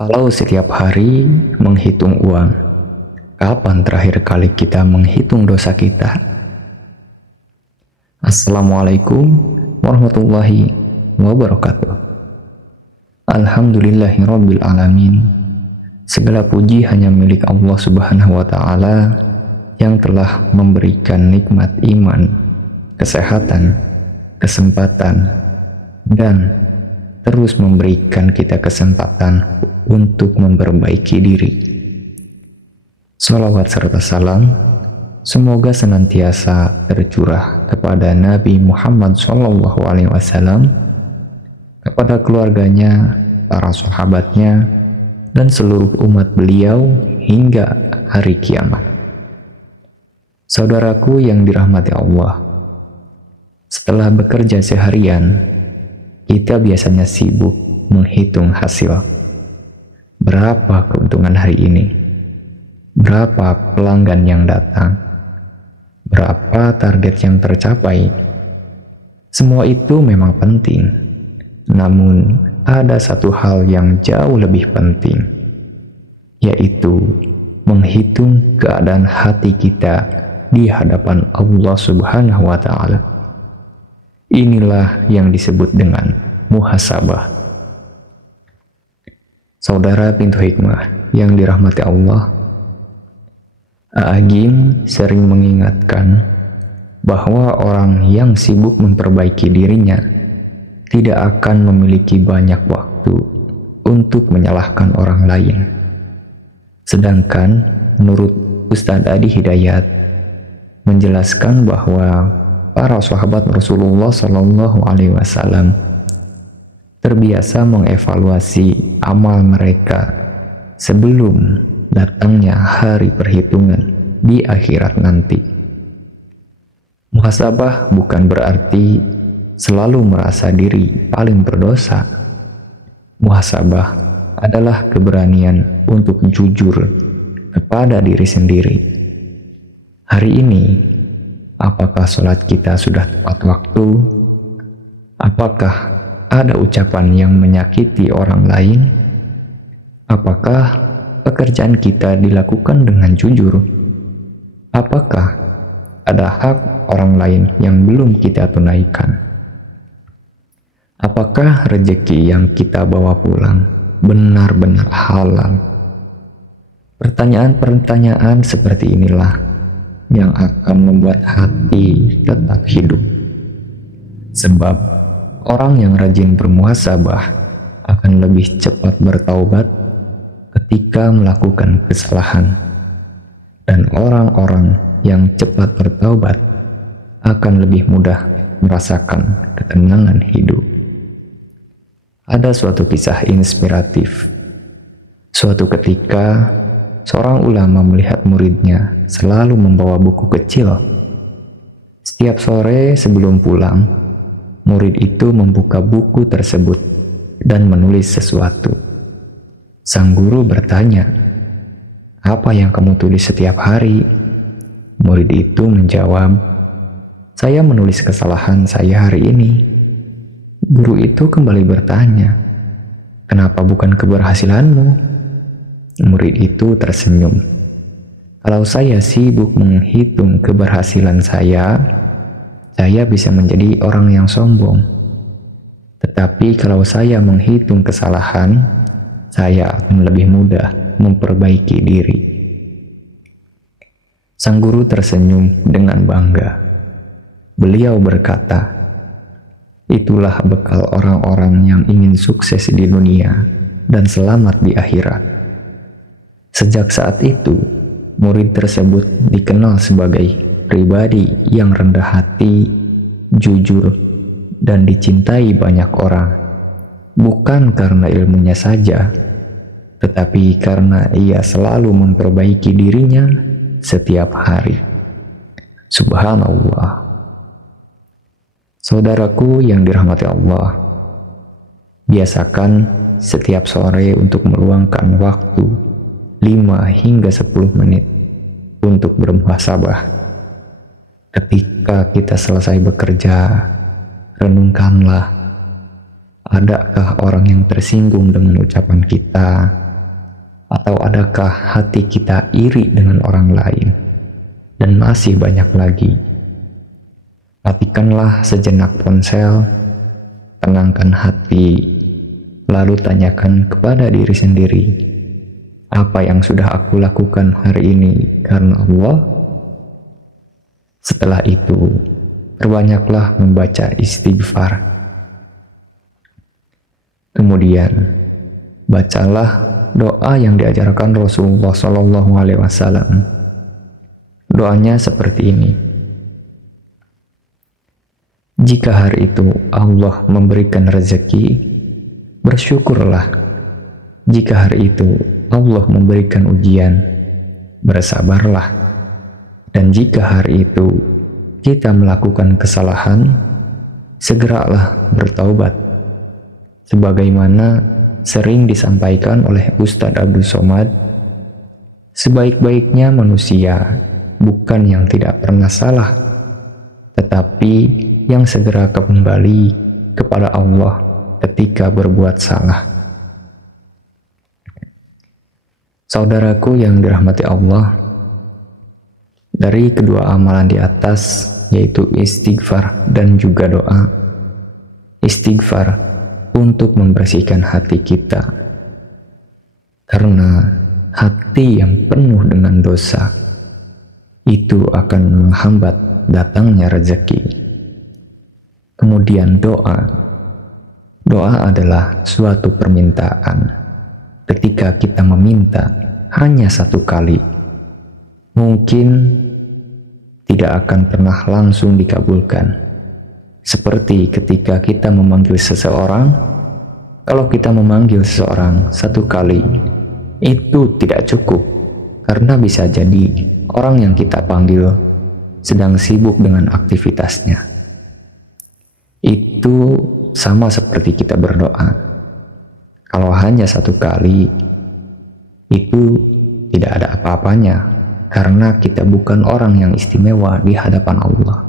Kalau setiap hari menghitung uang, kapan terakhir kali kita menghitung dosa kita? Assalamualaikum warahmatullahi wabarakatuh. Alhamdulillahirabbil alamin. Segala puji hanya milik Allah Subhanahu wa taala yang telah memberikan nikmat iman, kesehatan, kesempatan, dan terus memberikan kita kesempatan untuk memperbaiki diri. Salawat serta salam semoga senantiasa tercurah kepada Nabi Muhammad SAW, kepada keluarganya, para sahabatnya, dan seluruh umat beliau hingga hari kiamat. Saudaraku yang dirahmati Allah, setelah bekerja seharian, kita biasanya sibuk menghitung hasil. Berapa keuntungan hari ini? Berapa pelanggan yang datang? Berapa target yang tercapai? Semua itu memang penting. Namun, ada satu hal yang jauh lebih penting, yaitu menghitung keadaan hati kita di hadapan Allah Subhanahu wa taala. Inilah yang disebut dengan muhasabah. Saudara pintu hikmah yang dirahmati Allah, A'agim sering mengingatkan bahwa orang yang sibuk memperbaiki dirinya tidak akan memiliki banyak waktu untuk menyalahkan orang lain. Sedangkan menurut Ustadz Adi Hidayat menjelaskan bahwa para sahabat Rasulullah SAW terbiasa mengevaluasi amal mereka sebelum datangnya hari perhitungan di akhirat nanti. Muhasabah bukan berarti selalu merasa diri paling berdosa. Muhasabah adalah keberanian untuk jujur kepada diri sendiri. Hari ini, apakah sholat kita sudah tepat waktu? Apakah ada ucapan yang menyakiti orang lain? Apakah pekerjaan kita dilakukan dengan jujur? Apakah ada hak orang lain yang belum kita tunaikan? Apakah rezeki yang kita bawa pulang benar-benar halal? Pertanyaan-pertanyaan seperti inilah yang akan membuat hati tetap hidup. Sebab orang yang rajin bermuhasabah akan lebih cepat bertaubat ketika melakukan kesalahan. Dan orang-orang yang cepat bertaubat akan lebih mudah merasakan ketenangan hidup. Ada suatu kisah inspiratif. Suatu ketika, seorang ulama melihat muridnya selalu membawa buku kecil. Setiap sore sebelum pulang, murid itu membuka buku tersebut dan menulis sesuatu. Sang guru bertanya, "Apa yang kamu tulis setiap hari?" Murid itu menjawab, "Saya menulis kesalahan saya hari ini." Guru itu kembali bertanya, "Kenapa bukan keberhasilanmu?" Murid itu tersenyum, "Kalau saya sibuk menghitung keberhasilan saya bisa menjadi orang yang sombong. Tetapi kalau saya menghitung kesalahan, saya akan lebih mudah memperbaiki diri." Sang guru tersenyum dengan bangga. Beliau berkata, "Itulah bekal orang-orang yang ingin sukses di dunia dan selamat di akhirat." Sejak saat itu, murid tersebut dikenal sebagai pribadi yang rendah hati, jujur, dan dicintai banyak orang, bukan karena ilmunya saja, tetapi karena ia selalu memperbaiki dirinya setiap hari. Subhanallah. Saudaraku yang dirahmati Allah, biasakan setiap sore untuk meluangkan waktu 5 hingga 10 menit untuk bermuhasabah. Ketika kita selesai bekerja, renungkanlah, adakah orang yang tersinggung dengan ucapan kita? Atau adakah hati kita iri dengan orang lain? Dan masih banyak lagi. Matikanlah sejenak ponsel, tenangkan hati, lalu tanyakan kepada diri sendiri, apa yang sudah aku lakukan hari ini karena Allah? Setelah itu, perbanyaklah membaca istighfar. Kemudian, bacalah doa yang diajarkan Rasulullah SAW. Doanya seperti ini. Jika hari itu Allah memberikan rezeki, bersyukurlah. Jika hari itu Allah memberikan ujian, bersabarlah. Dan jika hari itu kita melakukan kesalahan, segeralah bertaubat. Sebagaimana sering disampaikan oleh Ustadz Abdul Somad, sebaik-baiknya manusia bukan yang tidak pernah salah, tetapi yang segera kembali kepada Allah ketika berbuat salah. Saudaraku yang dirahmati Allah, dari kedua amalan di atas, yaitu istighfar dan juga doa. Istighfar untuk membersihkan hati kita, karena hati yang penuh dengan dosa itu akan menghambat datangnya rezeki. Kemudian doa adalah suatu permintaan. Ketika kita meminta hanya satu kali, mungkin tidak akan pernah langsung dikabulkan. Seperti ketika kita memanggil seseorang, kalau kita memanggil seseorang satu kali, itu tidak cukup, karena bisa jadi orang yang kita panggil sedang sibuk dengan aktivitasnya. Itu sama seperti kita berdoa. Kalau hanya satu kali, itu tidak ada apa-apanya, karena kita bukan orang yang istimewa di hadapan Allah.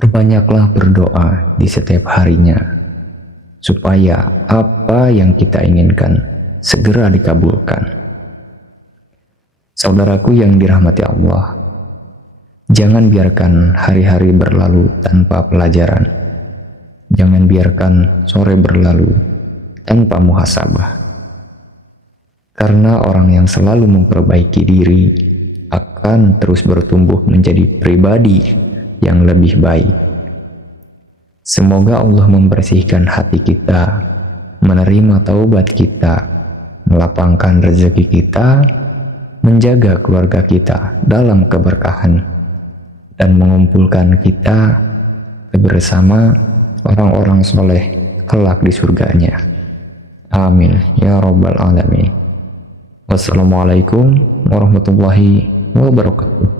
Perbanyaklah berdoa di setiap harinya, supaya apa yang kita inginkan segera dikabulkan. Saudaraku yang dirahmati Allah, jangan biarkan hari-hari berlalu tanpa pelajaran. Jangan biarkan sore berlalu tanpa muhasabah. Karena orang yang selalu memperbaiki diri akan terus bertumbuh menjadi pribadi yang lebih baik. Semoga Allah membersihkan hati kita, menerima taubat kita, melapangkan rezeki kita, menjaga keluarga kita dalam keberkahan, dan mengumpulkan kita bersama orang-orang soleh kelak di surganya. Amin ya rabbal alamin. Wassalamualaikum warahmatullahi wabarakatuh.